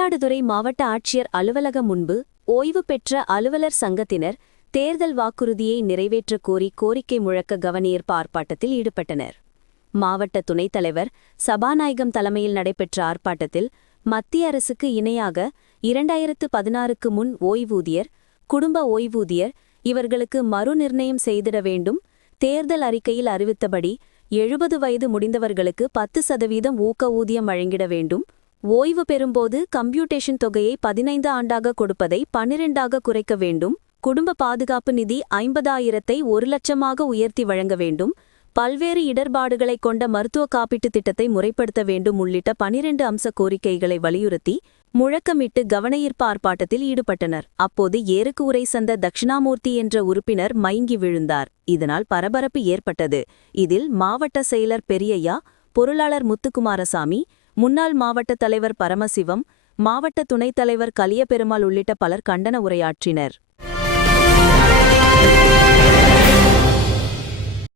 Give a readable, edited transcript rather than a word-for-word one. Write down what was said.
மயிலாடுதுறை மாவட்ட ஆட்சியர் அலுவலகம் முன்பு ஓய்வு பெற்ற அலுவலர் சங்கத்தினர் தேர்தல் வாக்குறுதியை நிறைவேற்றக் கோரி கோரிக்கை முழக்க கவனியீர்ப்பு ஆர்ப்பாட்டத்தில் ஈடுபட்டனர். மாவட்ட துணைத் தலைவர் சபாநாயகம் தலைமையில் நடைபெற்ற ஆர்ப்பாட்டத்தில் மத்திய அரசுக்கு இணையாக 2016க்கு முன் ஓய்வூதியர், குடும்ப ஓய்வூதியர் இவர்களுக்கு மறுநிர்ணயம் செய்திட வேண்டும், தேர்தல் அறிக்கையில் அறிவித்தபடி 70 வயது முடிந்தவர்களுக்கு 10% ஊக்க ஊதியம் வழங்கிட வேண்டும், ஓய்வு பெறும்போது கம்ப்யூட்டேஷன் தொகையை 15 ஆண்டாக கொடுப்பதை 12ஆக குறைக்க வேண்டும், குடும்ப பாதுகாப்பு நிதி 50,000ஐ 1 லட்சமாக உயர்த்தி வழங்க வேண்டும், பல்வேறு இடர்பாடுகளை கொண்ட மருத்துவ காப்பீட்டுத் திட்டத்தை முறைப்படுத்த வேண்டும் உள்ளிட்ட 12 அம்ச கோரிக்கைகளை வலியுறுத்தி முழக்கமிட்டு கவனஈர்ப்பு ஆர்ப்பாட்டத்தில் ஈடுபட்டனர். அப்போது ஏருக்கு உரை சந்த தட்சிணாமூர்த்தி என்ற உறுப்பினர் மயங்கி விழுந்தார். இதனால் பரபரப்பு ஏற்பட்டது. இதில் மாவட்ட செயலர் பெரியய்யா, பொருளாளர் முத்துக்குமாரசாமி, முன்னாள் மாவட்ட தலைவர் பரமசிவம், மாவட்ட துணைத் தலைவர் கலியபெருமாள் உள்ளிட்ட பலர் கண்டன உரையாற்றினர்.